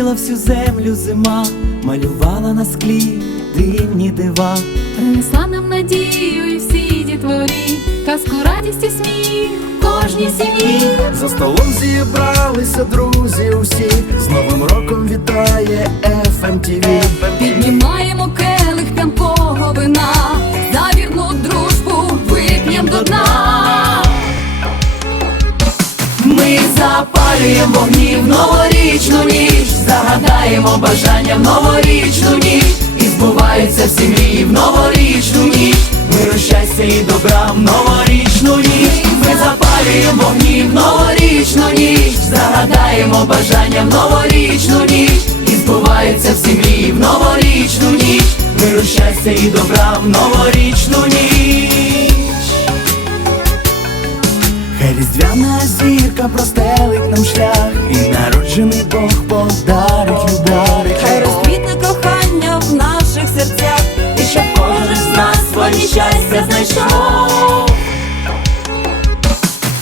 Ходила всю землю зима, малювала на склі дивні дива. Принесла нам надію і всі дітворі, казку радість і сміх кожній сім'ї. За столом зібралися друзі усі, з Новим роком вітає FMTV. Піднімаємо Ми запалюємо вогні в новорічну ніч, загадаємо бажання в новорічну ніч, і збуваються всі мрії в новорічну ніч, миру, щастя і добра в новорічну ніч. Ми запалюємо вогні в новорічну ніч, загадаємо бажання в новорічну ніч, зірка простелить нам шлях, і народжений Бог подарить любов. Хай розквітне кохання в наших серцях, і щоб кожен з нас своє щастя знайшов.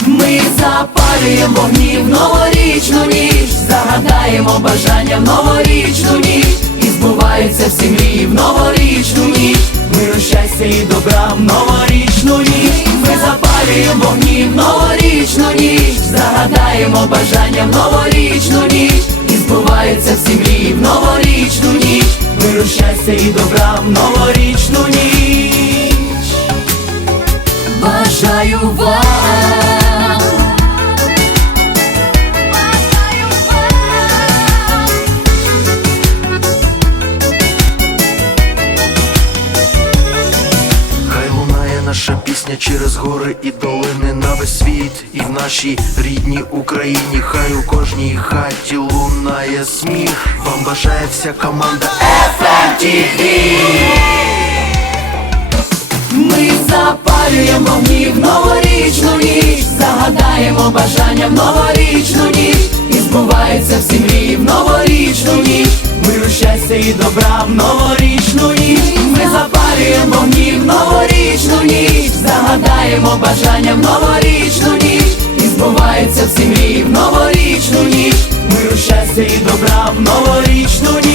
Ми запалюємо вогні в новорічну ніч, загадаємо бажання в новорічну ніч, і збуваються всі мрії в новорічну ніч, миру, щастя і добра в новорічну загадаємо бажання в новорічну ніч, і збуваються всі мрії в новорічну ніч, миру, щастя і добра в новорічну. Наша пісня через гори і долини на весь світ, і в нашій рідній Україні, хай у кожній хаті лунає сміх. Вам бажає вся команда Ми запалюємо в новорічну ніч, загадаємо бажання в новорічну ніч, і збуваються всі мрії в новорічну ніч, миру, щастя і добра в новорічну ніч. Загадаємо бажання в новорічну ніч, і збуваються всі мрії в новорічну ніч, миру, щастя і добра в новорічну ніч.